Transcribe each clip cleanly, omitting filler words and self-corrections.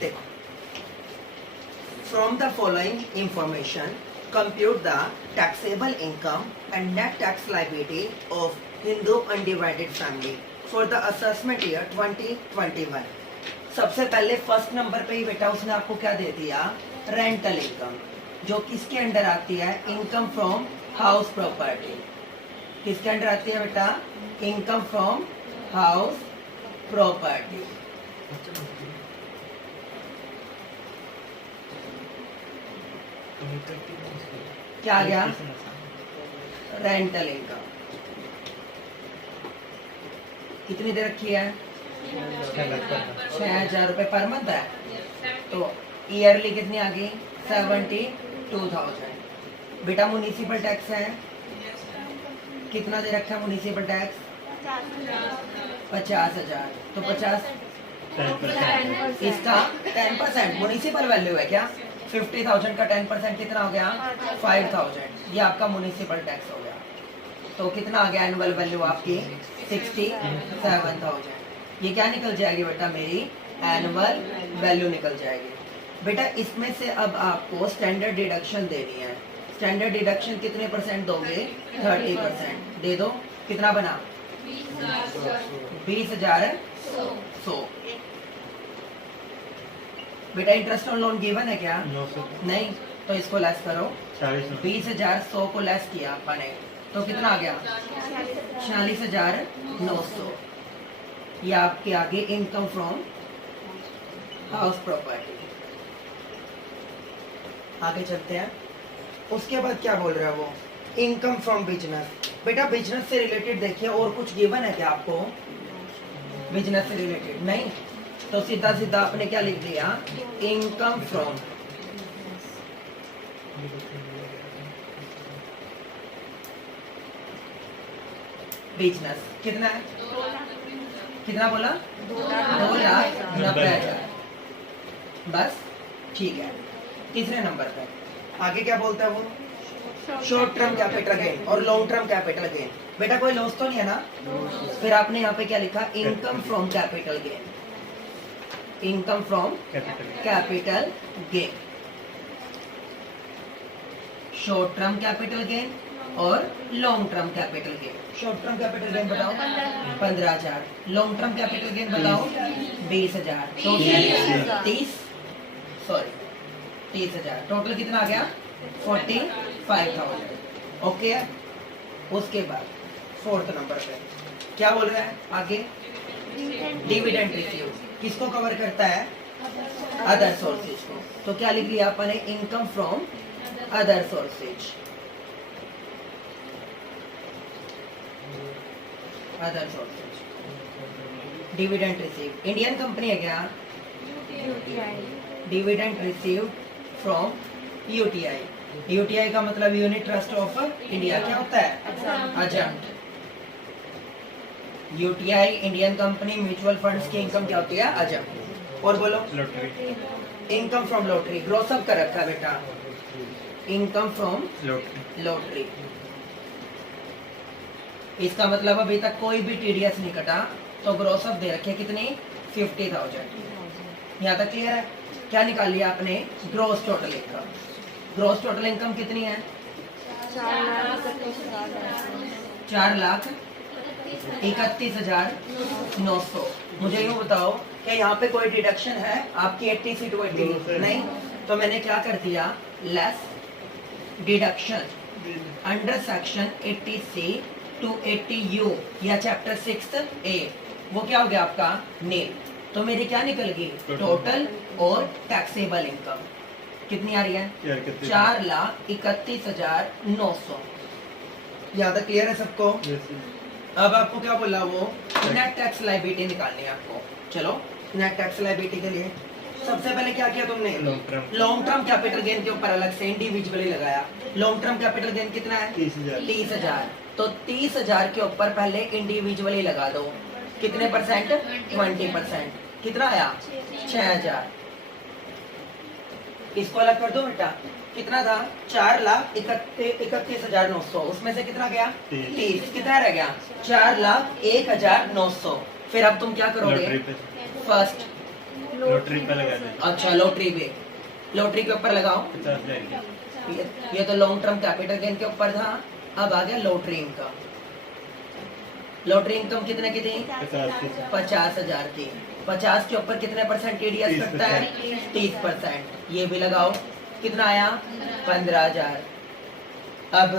देखो, from the following information compute the taxable income and net tax liability of Hindu undivided family for the assessment year 2021। सबसे पहले first number पे ही बेटा उसने आपको क्या दे दिया, रेंटल इनकम, जो किसके अंडर आती है, इनकम फ्रॉम हाउस प्रॉपर्टी। किसके अंडर आती है बेटा, इनकम फ्रॉम हाउस प्रॉपर्टी। क्या आ गया, रेंटल इनकम। कितनी दे रखी है, 6,000 रुपए पर मंथ है, तो ईयरली कितनी आ गई, 72,000। बेटा म्युनिसिपल टैक्स है, कितना दे रखा है म्युनिसिपल टैक्स, 50,000। तो 50, इसका 10% म्युनिसिपल वैल्यू है क्या, 50,000 का 10% कितना हो गया, 5,000। ये आपका म्युनिसिपल टैक्स हो गया। तो कितना आ गया एनुअल वैल्यू आपकी, 67,000। ये क्या निकल जाएगी बेटा, मेरी एनुअल वैल्यू निकल जाएगी। बेटा इसमें से अब आपको स्टैंडर्ड डिडक्शन देनी है। स्टैंडर्ड डिडक्शन कितने परसेंट दोगे, 30% दे दो। कितना बना, 20,100। बेटा इंटरेस्ट ऑन लोन गिवन है क्या, नहीं, तो इसको लेस करो। 20,100 को लेस किया अपने, तो कितना आ गया, 46,900। ये आपके आगे इनकम फ्रॉम हाउस प्रॉपर्टी। आगे चलते हैं। उसके बाद क्या बोल रहा है वो, इनकम फ्रॉम बिजनेस। बेटा बिजनेस से रिलेटेड देखिए और कुछ गिवन है क्या आपको, बिजनेस से रिलेटेड नहीं, तो सीधा सीधा आपने क्या लिख दिया, इनकम फ्रॉम बिजनेस। कितना है, कितना बोला, 2,90,000। बस ठीक है। तीसरे नंबर पे आगे क्या बोलता है वो, शॉर्ट टर्म कैपिटल गेन और लॉन्ग टर्म कैपिटल गेन। बेटा कोई लॉस तो नहीं है ना, फिर आपने यहाँ पे क्या लिखा, income from capital gain. Income from capital gain, short term capital gain और long term capital gain. Short term capital gain बताओ 15,000, लॉन्ग टर्म कैपिटल गेन बताओ 20,000, टोटल 30,000। टोटल कितना आ गया, 45,000। ओके। उसके बाद फोर्थ नंबर पे क्या बोल रहा है आगे, डिविडेंड रिसीव किसको कवर करता है, अदर सोर्सेज को। तो क्या लिख लिया अपन ने, income from other sources. Other sources, dividend receive, Indian company है क्या, dividend receive from UTI. UTI का मतलब यूनिट ट्रस्ट ऑफ इंडिया। क्या होता है, agent. UTI Indian company mutual funds की इनकम क्या होती है, एजेंट। और बोलो, income from lottery. Gross up कर रखा है बेटा, इनकम फ्रॉम लॉटरी। इसका मतलब अभी तक कोई भी टीडीएस नहीं कटा, तो ग्रॉस अप दे रखे कितनी, 50,000। यहाँ तक क्लियर है। क्या निकाल लिया आपने, gross total income. Gross total income कितनी है, 4,31,900। मुझे यूँ बताओ कि यहाँ पे कोई डिडक्शन है आपकी 80C to 80 नहीं, तो मैंने क्या कर दिया, less deduction under section 80C to 80U या चैप्टर 6A। वो क्या हो गया आपका, नील। तो मेरी क्या निकल गई, टोटल और टैक्सेबल इनकम कितनी आ रही है, 4,31,900। यहाँ तक क्लियर है सबको। अब आपको क्या बोला वो, नेट टैक्स लायबिलिटी निकालनी है आपको। चलो नेट टैक्स लायबिलिटी के लिए सबसे पहले क्या किया तुमने, लॉन्ग टर्म कैपिटल गेन के ऊपर अलग से इंडिविजुअली लगाया। लॉन्ग टर्म कैपिटल गेन कितना है, 30,000। तो 30,000 के ऊपर पहले इंडिविजुअली लगा दो। कितने परसेंट, 20%। कितना आया, 6,000। इसको अलग कर दो बेटा, कितना था, 4,31,900। उसमें से कितना गया, 30। कितना रह गया, 4,01,900। फिर अब तुम क्या करोगे, फर्स्ट लॉटरी पे लगा दे। अच्छा लॉटरी पे, लॉटरी के ऊपर लगाओ। 50,000 की। ये तो लॉन्ग टर्म कैपिटल गेन के ऊपर था। अब आ गया लॉटरी इनकम। लॉटरी इनकम कितने की थी? 50 की। 50,000 की। 50 के ऊपर कितने परसेंट टीडीएस कटता है? 30%। ये भी लगाओ। कितना आया? 15,000। अब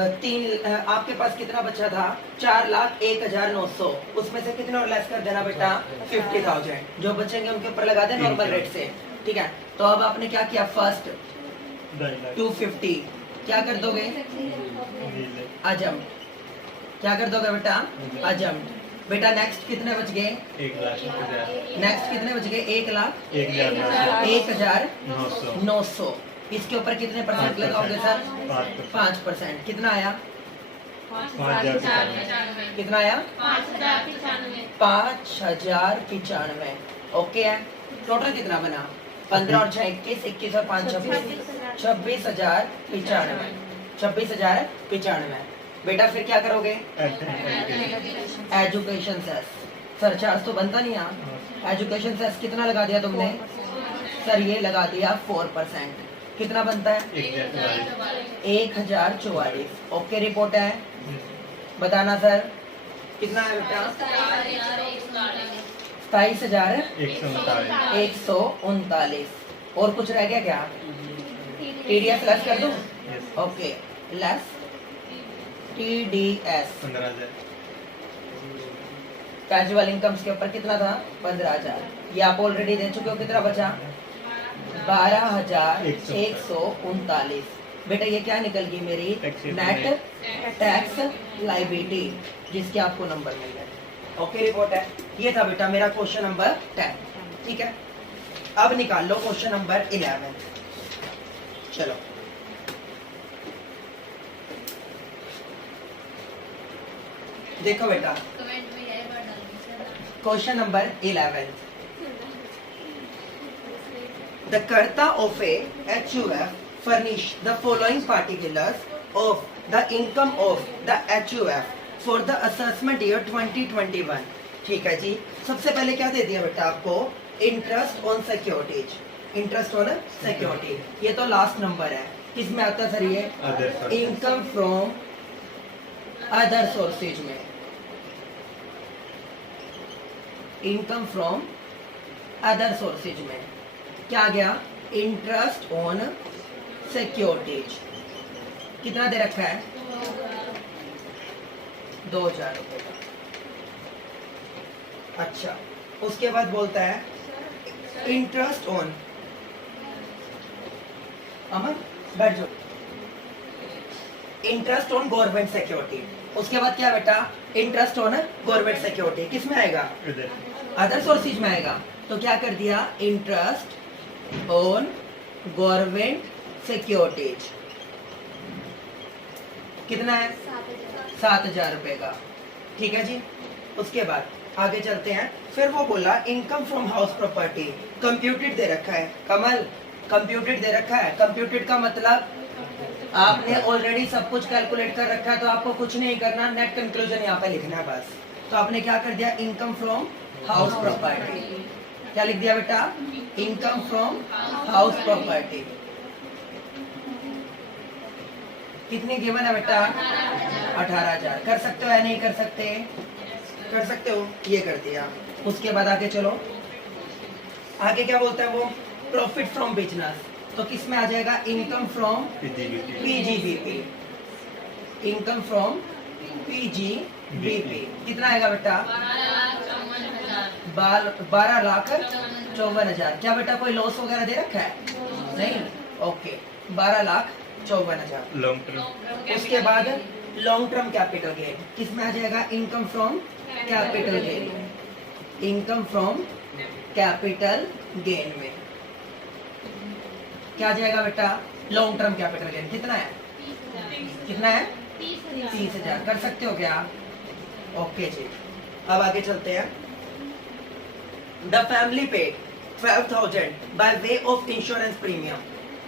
आपके पास कितना बचा था? 4,01,900। उसमें से कितने और लेस कर देना बेटा? 50,000। जो बचेंगे उनके ऊपर लगा दे नॉर्मल रेट से। ठीक है, तो अब आपने क्या किया? फर्स्ट 250 क्या कर दोगे? अजम। क्या कर दोगे बेटा? अजम। बेटा नेक्स्ट कितने बच गए? 1,01,000। नेक्स्ट कितने बच गए? 1,01,900। 1,900। इसके ऊपर कितने परसेंट लगाओगे सर? 5%। कितना आया? 5,095। कितना आया? 5,095। 5,095। ओके है। टोटल कितना बना? 15 और 6 21, 21 और 5 26, 26,095। 26,095। बेटा फिर क्या करोगे? Education cess. सरचार्ज तो बनता नहीं यहाँ। एजुकेशन सेस कितना लगा दिया तुमने? सर ये लगा दिया 4%। कितना बनता है? 1,044। ओके रिपोर्ट है। बताना सर कितना है बेटा? 27,139। और कुछ रह गया क्या? टीडीएस लेस कर दूं? Okay less TDS. 15,000। Casual incomes के ऊपर कितना था? 15,000। ये आप ऑलरेडी दे चुके हो। कितना बचा? 12,139। बेटा ये क्या निकल गई मेरी? नेट टैक्स लाइबिलिटी, जिसके आपको नंबर मिल गए। ओके रिपोर्ट है। ये था बेटा मेरा क्वेश्चन नंबर 10। ठीक है, अब निकाल लो क्वेश्चन नंबर 11। चलो देखो बेटा question number 11। The Karta of a HUF furnish the following particulars of the income of the HUF for the assessment year 2021। ठीक है जी। सबसे पहले क्या दे दिया बेटा आपको? Interest on securities. Interest on security, ये तो लास्ट नंबर है। किसमें आता है सर ये? इनकम फ्रॉम अदर सोर्सेज में। इनकम फ्रॉम अदर सोर्सेज में क्या आ गया? Interest on securities. कितना दे रखा है? 2,000 रुपए का। अच्छा, उसके बाद बोलता है इंटरेस्ट ऑन, अमर बैठ जाओ, इंटरेस्ट ऑन गवर्नमेंट सिक्योरिटी। उसके बाद क्या बेटा? Interest on government security. किस में आएगा? अदर सोर्सेज में आएगा। तो क्या कर दिया? Interest on government securities. कितना है? 7,000 रुपए का। ठीक है जी। उसके बाद आगे चलते हैं। फिर वो बोला income from house property computed दे रखा है। कमल कंप्यूटेड दे रखा है। कंप्यूटेड का मतलब आपने ऑलरेडी सब कुछ कैलकुलेट कर रखा है, तो आपको कुछ नहीं करना, नेट कंक्लूजन यहाँ पे लिखना है बस। तो आपने क्या कर दिया? Income from house property. क्या लिख दिया बेटा? Income from house property. कितनी गिवन है बेटा? 18,000। कर सकते हो या नहीं कर सकते? कर सकते हो। ये कर दिया। उसके बाद आगे चलो। आगे क्या बोलता है वो? Profit from business. तो किस में आ जाएगा? Income from PGBP. Income from PGBP. कितना आएगा बेटा? 12,54,000। क्या बेटा कोई लॉस वगैरह दे रखा है? नहीं। ओके, 12,54,000। Long term. उसके बाद लॉन्ग टर्म कैपिटल गेन। किस में आ जाएगा? Income from capital gain. Income from capital gain में क्या आ जाएगा बेटा? Long term capital gain. कितना है? कितना है? 30,000। कर सकते हो क्या? ओके जी। अब आगे चलते हैं। The family paid 12,000 by way of insurance premium.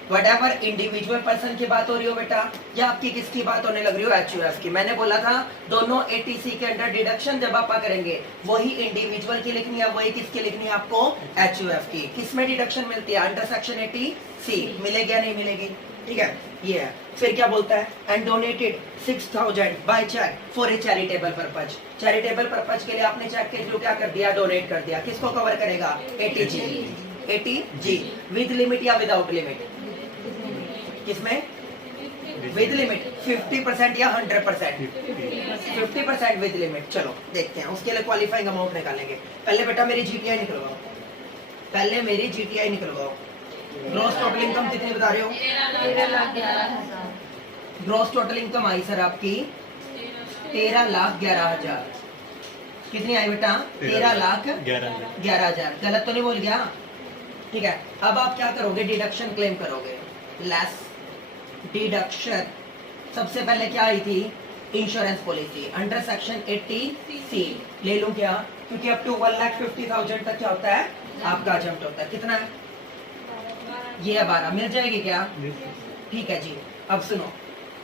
Whatever individual person की बात हो रही हो बेटा, या आपकी किसकी बात होने लग रही हो, एचयूएफ की। मैंने बोला था दोनों एटीसी के अंडर डिडक्शन जब आप करेंगे वही इंडिविजुअल की लिखनी है, वही किसकी लिखनी है आपको, एचयूएफ की। किसमें डिडक्शन मिलती है, अंडर सेक्शन 80C मिलेगी या नहीं मिलेगी, ठीक है, ये है। फिर क्या बोलता है, and donated 6000 by cheque for a charitable purpose. Charitable purpose के लिए आपने चेक के थ्रू क्या कर दिया, डोनेट कर दिया। किसको कवर करेगा, 80G विद लिमिट या विदाउट लिमिट, किसमें विद लिमिट 50% या 100%, 50% विद लिमिट। चलो देखते हैं, उसके लिए क्वालिफाइंग अमाउंट निकालेंगे। पहले बेटा मेरी जीटीआई निकलवाओ, पहले मेरी जीटीआई निकलवाओ। ग्रॉस टोटल इनकम कितनी बता रहे हो, 13,11,000। ग्रॉस टोटल इनकम आई सर आपकी 13,11,000। कितनी आई बेटा, 13,11,000। गलत तो नहीं बोल गया, ठीक है। अब आप क्या करोगे, डिडक्शन क्लेम करोगे, लेस डिडक्शन। सबसे पहले क्या आई थी, insurance policy under section 80C ले लूं क्या, क्योंकि अप टू 1,50,000 तक क्या होता है आपका जम्प होता है। कितना है ये, 12 मिल जाएगी क्या, ठीक है जी। अब सुनो,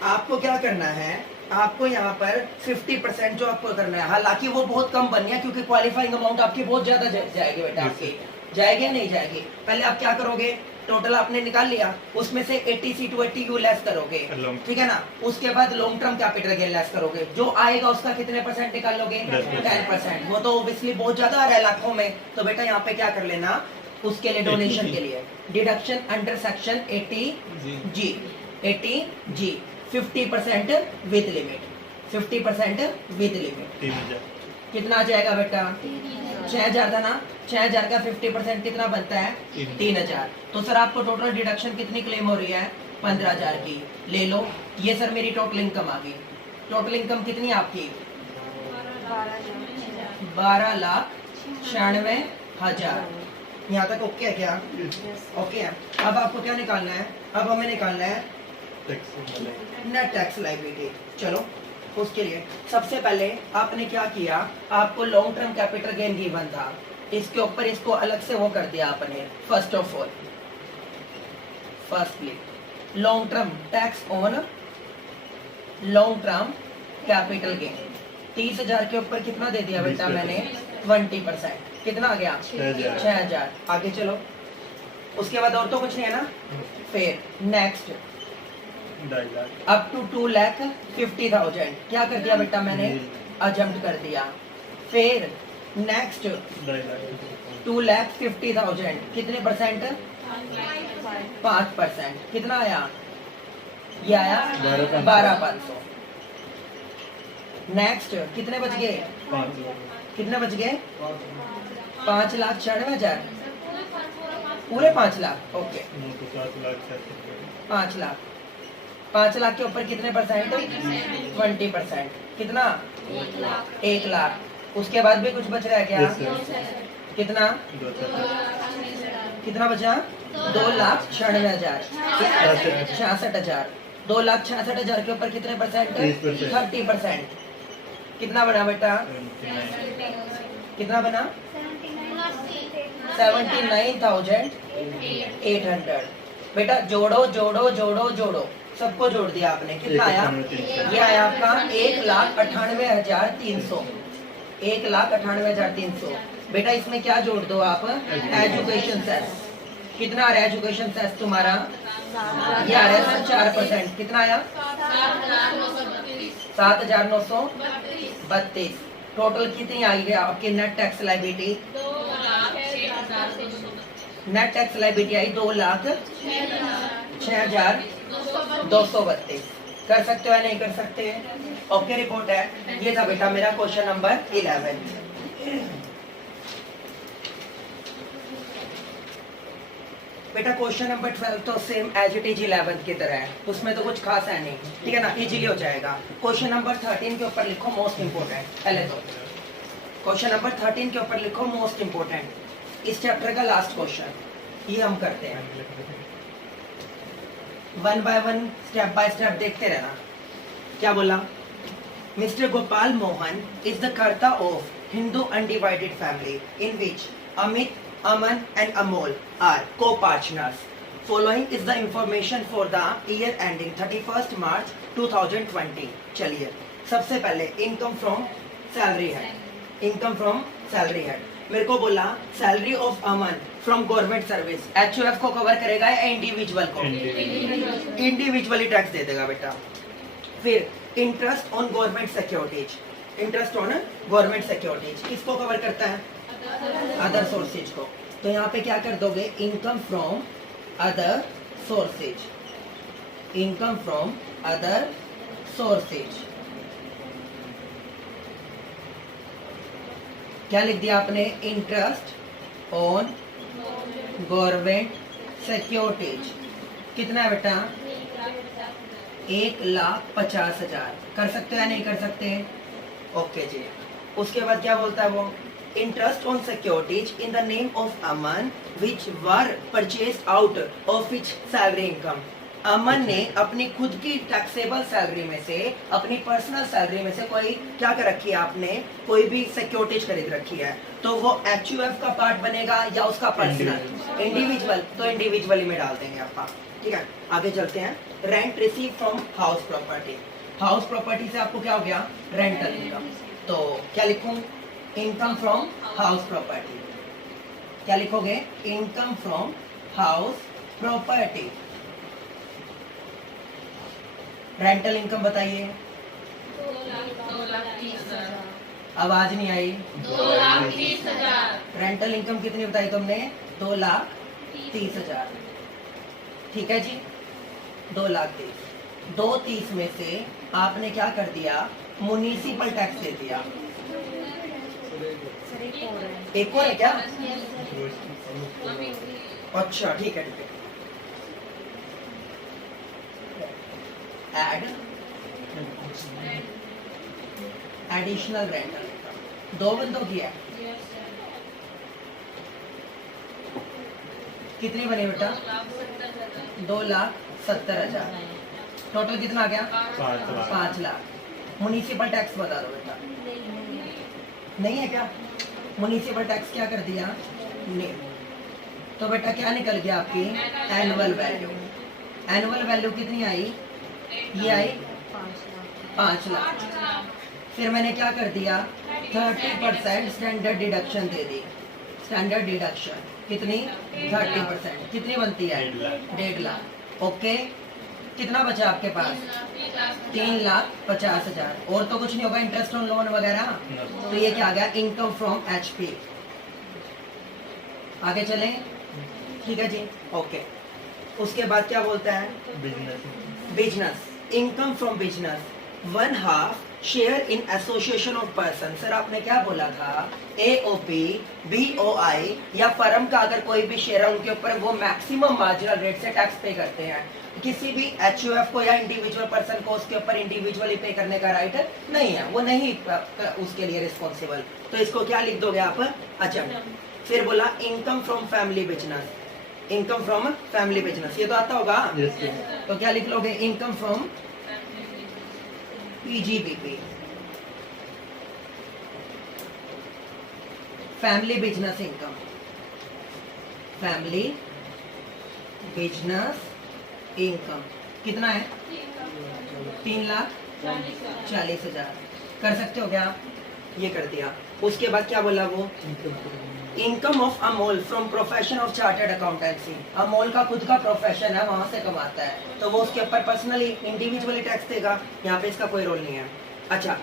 आपको क्या करना है, आपको यहाँ पर 50% जो आपको करना है, हालांकि वो बहुत कम बननी है क्योंकि क्वालिफाइंग अमाउंट आपकी बहुत ज्यादा जाएगी बेटा, आपकी जाएगी या नहीं जाएगी। पहले आप क्या करोगे, टोटल आपने निकाल लिया, उसमें से 80C to 80U लेस करोगे, ठीक है ना। उसके बाद long term capital gain less करोगे, जो आएगा उसका कितने परसेंट निकाल लोगे, 10%। वो तो ऑब्वियसली बहुत ज्यादा आ रहा है लाखों में, तो बेटा यहाँ पे क्या कर लेना, उसके लिए डोनेशन के लिए deduction under section 80G 50% with limit, 50% with limit. कितना आ जाएगा बेटा, 6,000 था ना, 6,000 का 50% कितना बनता है, 3,000। तो सर आपको टोटल डिडक्शन कितनी क्लेम हो रही है, 15,000 की। ले लो, ये सर मेरी टोटल इनकम आ गई। टोटल इनकम कितनी आपकी, 12,96,000। यहाँ तक ओके है क्या, ओके है। अब आपको क्या निकालना है, अब हमें निकालना है नेट टैक्स लायबिलिटी। चलो उसके लिए सबसे पहले आपने क्या किया, आपको long term capital gain given था, इसके ऊपर इसको अलग से वो कर दिया आपने। First of all, firstly long term tax on long term capital gain 30,000 के ऊपर कितना दे दिया बेटा मैंने, 20%। कितना आ गया, 6,000। आगे चलो, उसके बाद और तो कुछ नहीं है ना। फिर नेक्स्ट अप टू 2,50,000 क्या कर दिया बेटा मैंने, अजम्प्ट कर दिया। फिर नेक्स्ट 2,50,000 कितने परसेंट, 5%। कितना आया, ये आया 12,500। नेक्स्ट कितने बच गए, कितने बच गए, 5,96,000, पूरे 5 लाख, ओके 5 लाख। 5 लाख के ऊपर कितने परसेंट, 20%। कितना, 1 लाख। उसके बाद भी कुछ बच रहा है क्या, कितना, कितना बचा, 2,96,000, 66,000। 2,66,000 के ऊपर कितने परसेंट, 30%। कितना बना बेटा, कितना बना, 79,800। बेटा जोड़ो जोड़ो जोड़ो जोड़ो, सबको जोड़ दिया आपने। कितना आया, ये आया आपका 1,98,300, 1,98,300। बेटा इसमें क्या जोड़ दो आप, एजुकेशन सेस। कितना आ रहा है एजुकेशन सेस तुम्हारा, ये आ रहा है 4%। कितना आया, 7,932। टोटल कितनी आई है आपकी net tax liability, net tax liability आई 2,06,232। कर सकते हो या नहीं कर सकते, ओके रिपोर्ट है। ये था बेटा मेरा क्वेश्चन नंबर 11। बेटा क्वेश्चन नंबर 12 तो सेम एज इट इज 11 की तरह है, उसमें तो कुछ खास है नहीं, ठीक है ना, इजीली हो जाएगा। क्वेश्चन नंबर 13 के ऊपर लिखो मोस्ट इंपोर्टेंट। पहले तो क्वेश्चन नंबर 13 के ऊपर लिखो मोस्ट इंपोर्टेंट, इस चैप्टर का लास्ट क्वेश्चन। ये हम करते हैं 1 by 1 स्टेप बाय स्टेप देखते रहना। क्या बोला, mister Gopal Mohan is the karta of Hindu undivided family in which Amit, Aman and Amol are co-partners. Following is the information for the year ending 31st March 2020। चलिए सबसे पहले इनकम फ्रॉम सैलरी है। इनकम फ्रॉम सैलरी है, मेरे को बोला salary of a month from government service, HUF को cover करेगा या इंडिविजुअल को? इंडिविजुअली टैक्स दे देगा बेटा। फिर interest on government securities, interest on government securities किसको कवर करता है? अदर सोर्सेज को। तो यहाँ पे क्या कर दोगे? Income from other sources, income from other sources. क्या लिख दिया आपने? Interest on government securities. कितना है बेटा? 1,50,000। कर सकते हो या नहीं कर सकते? ओके जी। उसके बाद क्या बोलता है वो? Interest on securities in the name of Aman which were purchase out of which salary income. Aman ने अपनी खुद की टैक्सेबल सैलरी में से, अपनी पर्सनल सैलरी में से कोई क्या कर रखी है आपने? कोई भी सिक्योरिटीज खरीद रखी है, तो वो एचयूएफ का पार्ट बनेगा या उसका पर्सनल? इंडिविजुअल। तो इंडिविजुअली में डाल देंगे आप। ठीक है, आगे चलते हैं। Rent receive from house property. House property से आपको क्या हो गया? Rental income. तो क्या लिखूं? Income from house property. क्या लिखोगे? Income from house property. Rental income बताइए। 2,30,000। आवाज नहीं आई। 2,30,000। रेंटल इनकम कितनी बताई तुमने? 2,30,000। ठीक है जी, 2,30,000। 2,30,000 में से आपने क्या कर दिया? म्युनिसिपल टैक्स दे दिया। एक और है क्या? अच्छा ठीक है ठीक है। एड एडिशनल रेंटल 2 बंदों की है। कितनी बनी बेटा? 2,70,000। टोटल कितना आ गया? 5 लाख। म्युनिसिपल टैक्स बता दो बेटा। नहीं है क्या? म्युनिसिपल टैक्स क्या कर दिया? नहीं। तो बेटा क्या निकल गया आपकी? Annual value. एनुअल वैल्यू कितनी आई? ये आई 5 लाख। फिर मैंने क्या कर दिया? 30% स्टैंडर्ड डिडक्शन दे दी। स्टैंडर्ड डिडक्शन कितनी? 30%। कितनी बनती है? 1.5 लाख। ओके, कितना बचा आपके पास? 3,50,000। और तो कुछ नहीं होगा, इंटरेस्ट ऑन लोन वगैरह। तो ये क्या आ गया? Income from HP. आगे चलें? ठीक है जी, ओके। उसके बाद क्या बोलता है? Business. Income from business 1/2 share in association of person. Sir आपने क्या बोला था? एओपी, बीओआई या फर्म का अगर कोई भी शेयर है उनके ऊपर वो मैक्सिमम मार्जिनल रेट से टैक्स पे करते हैं। किसी भी एचयूएफ को या इंडिविजुअल पर्सन को उसके ऊपर इंडिविजुअली पे करने का राइट नहीं है, वो नहीं उसके लिए रिस्पॉन्सिबल। तो इसको क्या लिख दोगे आप? अच्छा। फिर बोला income from family business. Income from family business, ये तो आता होगा। तो क्या लिख लोगे? Income from PGBP, family business income. Family business income कितना है? 3,40,000। कर सकते हो क्या आप? ये कर दिया। उसके बाद क्या बोला वो? Income of Amol from profession of chartered accountancy. Amol का खुद का प्रोफेशन है, वहां से कमाता है, तो वो उसके ऊपर पर्सनली इंडिविजुअली टैक्स देगा। यहाँ पे इसका कोई रोल नहीं है। अच्छा।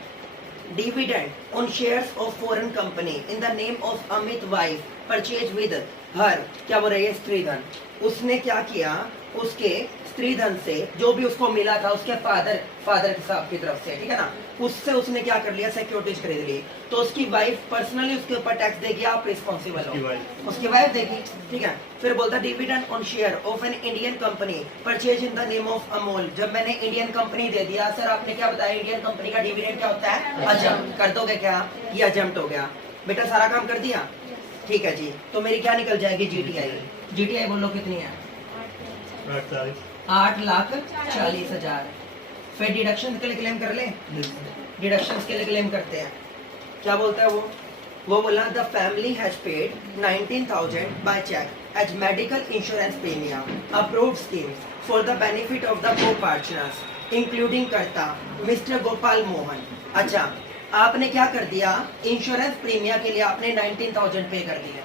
Dividend on shares of foreign company in the name of Amit wife purchase with her. क्या बोल रही है? स्त्रीधन। उसने क्या किया? उसके स्त्रीधन से जो भी उसको मिला था उसके फादर साहब की तरफ से, ठीक है ना, उससे उसने क्या कर लिया? सिक्योरिटीज खरीद ली। तो उसकी वाइफ पर्सनली उसके ऊपर टैक्स देगी, आप रिस्पॉन्सिबल हो। उसकी वाइफ देगी, ठीक है। फिर बोलता dividend on share of an Indian company purchase in the name of Amol. जब मैंने इंडियन कंपनी दे दिया, सर आपने क्या बताया? इंडियन कंपनी का डिविडेंड क्या होता है? अजम्प्ट। कर दोगे क्या? ये अजम्प्ट हो गया बेटा। सारा काम कर दिया, ठीक है जी। तो मेरी क्या निकल जाएगी? जीटीआई। जीटीआई बोलो कितनी है? 8,40,000। फिर डिडक्शन के लिए क्लेम कर ले। डिडक्शन के लिए क्लेम करते हैं। क्या बोलता है वो? वो बोला the family has paid 19,000 by cheque as medical insurance premium approved schemes for the benefit of the co-partners including karta mister Gopal Mohan. अच्छा, आपने क्या कर दिया, इंश्योरेंस प्रीमियम के लिए आपने 19,000 पे कर दिए।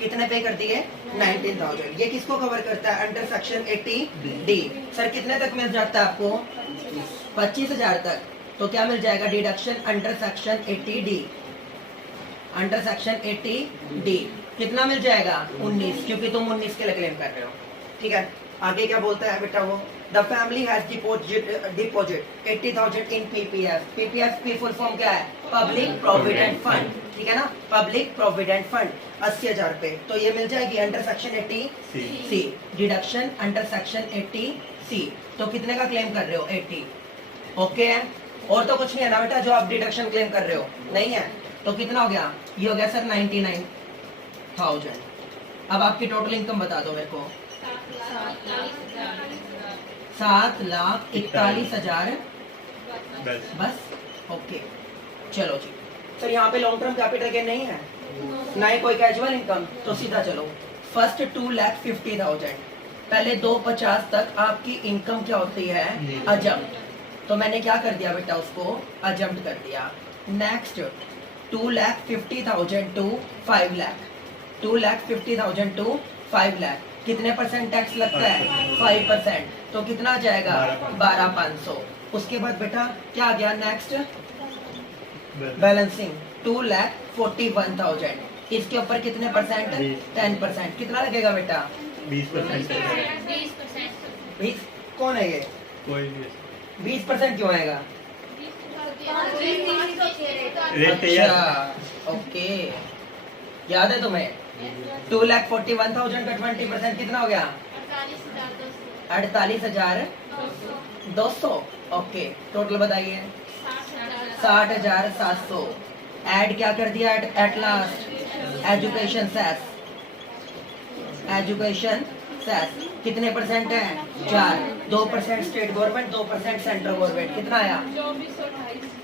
कितने पे कर दिए? 19,000। ये किसको कवर करता है? Under section 80D। सर कितने तक मिल जाता है आपको? 25,000 तक। तो क्या मिल जाएगा? Deduction under section 80D। Under section 80D कितना मिल जाएगा? 19, क्योंकि तुम 19 के लिए क्लेम कर रहे हो। ठीक है, आगे क्या बोलता है बेटा? वो the family has deposit 80,000 in PPF. PPF की फुल फॉर्म क्या है? Public provident fund. ठीक है ना, पब्लिक प्रोविडेंट फंड 80,000 रुपए। तो ये मिल जाएगी under section 80C। Deduction under section 80C। तो कितने का क्लेम कर रहे हो? 80। ओके है, और तो कुछ नहीं है ना बेटा जो आप डिडक्शन क्लेम कर रहे हो? नहीं है। तो कितना हो गया? ये हो गया सर 99,000। अब आपकी टोटल इनकम बता दो मेरे को। 7,41,000 बस। ओके, चलो जी। सर यहाँ पे लॉन्ग टर्म कैपिटल गेन नहीं है, ना ही कोई कैजुअल इनकम, तो सीधा चलो। फर्स्ट 2,50,000, पहले 250 तक आपकी इनकम क्या होती है? अजम्प्ट। तो मैंने क्या कर दिया बेटा? उसको अजम्प्ट कर दिया। Next 2,50,000 to 5 lakh. 2,50,000 to 5 lakh कितने परसेंट टैक्स लगता है? 5%। तो कितना आ जाएगा? 12,500। उसके बाद बेटा क्या आ गया? Next balancing 2,41,000। इसके ऊपर कितने परसेंट? 10%। कितना लगेगा बेटा? 20%। 20। कौन है ये? कोई नहीं। 20% क्यों आएगा? अच्छा, ओके, याद है तुम्हें? 2,41,000 का 20% कितना हो गया? 48,200। ओके, टोटल बताइए। 60,700। ऐड क्या कर दिया? At last education cess. Education cess कितने परसेंट है? 4। 2% स्टेट गवर्नमेंट, 2% सेंट्रल गवर्नमेंट। कितना आया?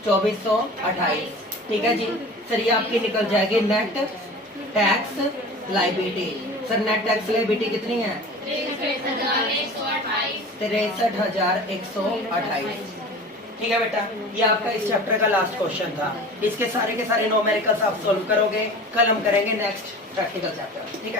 2428। ठीक है जी। सर ये आपकी निकल जाएगी net tax liability. Sir net tax liability कितनी है? 63,128। ठीक है बेटा, ये आपका इस चैप्टर का लास्ट क्वेश्चन था। इसके सारे के सारे न्यूमेरिकल्स आप सॉल्व करोगे। कल हम करेंगे नेक्स्ट प्रैक्टिकल चैप्टर। ठीक है।